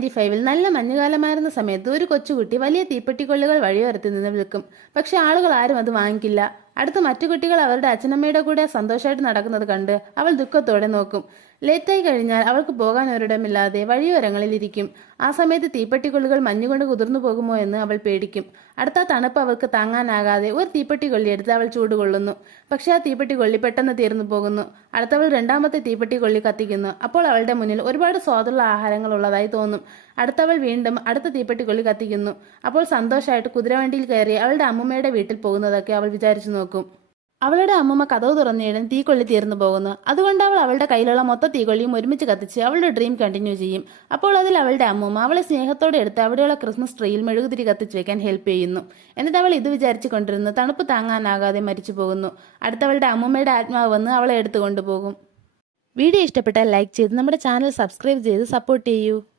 1995 നല്ല മഞ്ഞുകാലമായിരുന്ന സമയത്ത് ഒരു കൊച്ചുകുട്ടി വലിയ തീപ്പെട്ടിക്കൊള്ളികൾ വഴിയോരത്ത് നിന്ന് വിൽക്കും. പക്ഷെ ആളുകൾ ആരും അത് വാങ്ങിക്കില്ല. അടുത്ത് മറ്റു കുട്ടികൾ അവരുടെ അച്ഛനമ്മയുടെ കൂടെ സന്തോഷമായിട്ട് നടക്കുന്നത് കണ്ട് അവൾ ദുഃഖത്തോടെ നോക്കും. ലേറ്റായി കഴിഞ്ഞാൽ അവൾക്ക് പോകാൻ ഒരിടമില്ലാതെ വഴിയോരങ്ങളിൽ ഇരിക്കും. ആ സമയത്ത് തീപ്പെട്ടിക്കൊള്ളികൾ മഞ്ഞുകൊണ്ട് കുതിർന്നു പോകുമോ എന്ന് അവൾ പേടിക്കും. അടുത്ത തണുപ്പ് അവൾക്ക് താങ്ങാനാകാതെ ഒരു തീപ്പെട്ടിക്കൊള്ളി എടുത്ത് അവൾ ചൂടുകൊള്ളുന്നു. പക്ഷെ ആ തീപ്പെട്ടിക്കൊള്ളി പെട്ടെന്ന് തീർന്നു പോകുന്നു. അടുത്തവൾ രണ്ടാമത്തെ തീപ്പെട്ടിക്കൊള്ളി കത്തിക്കുന്നു. അപ്പോൾ അവളുടെ മുന്നിൽ ഒരുപാട് സ്വാദുള്ള ആഹാരങ്ങൾ ഉള്ളതായി തോന്നും. അടുത്തവൾ വീണ്ടും അടുത്ത തീപ്പെട്ടിക്കൊള്ളി കത്തിക്കുന്നു. അപ്പോൾ സന്തോഷമായിട്ട് കുതിരവണ്ടിയിൽ കയറി അവളുടെ അമ്മൂമ്മയുടെ വീട്ടിൽ പോകുന്നതൊക്കെ അവൾ വിചാരിച്ചു നോക്കും. അവളുടെ അമ്മൂമ്മ കതവ് തുറന്നിടും തീക്കൊള്ളി തീർന്നു പോകുന്നു. അതുകൊണ്ട് അവൾ അവളുടെ കയ്യിലുള്ള മൊത്ത തീക്കൊള്ളിയും ഒരുമിച്ച് കത്തിച്ച് അവളുടെ ഡ്രീം കണ്ടിന്യൂ ചെയ്യും. അപ്പോൾ അതിൽ അവളുടെ അമ്മൂമ്മ അവളെ സ്നേഹത്തോടെ എടുത്ത് അവിടെയുള്ള ക്രിസ്മസ് ട്രീയിൽ മെഴുകുതിരി കത്തിച്ച് വെക്കാൻ ഹെൽപ്പ് ചെയ്യുന്നു. എന്നിട്ട് അവൾ ഇത് വിചാരിച്ചു കൊണ്ടിരുന്നു തണുപ്പ് താങ്ങാനാകാതെ മരിച്ചു പോകുന്നു. അടുത്തവളുടെ അമ്മൂമ്മയുടെ ആത്മാവ് വന്ന് അവളെ എടുത്തു കൊണ്ടുപോകും. വീഡിയോ ഇഷ്ടപ്പെട്ടാൽ ലൈക്ക് ചെയ്ത് നമ്മുടെ ചാനൽ സബ്സ്ക്രൈബ് ചെയ്ത് സപ്പോർട്ട് ചെയ്യൂ.